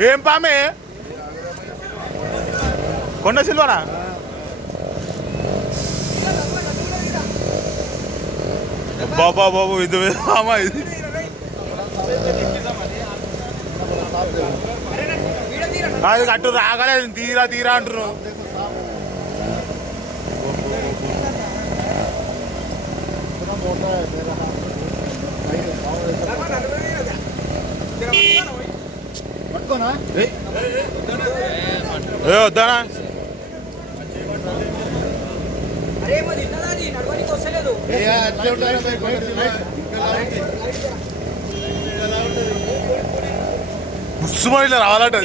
ఏం పామే కొండ సిల్వనా బాబా బాబు ఇది అమ్మా ఇది అది కట్టు రాగలేదు తీరా తీరా అంటున్నావు వద్దానా ముస్సుమని ఇట్లా రావాలంట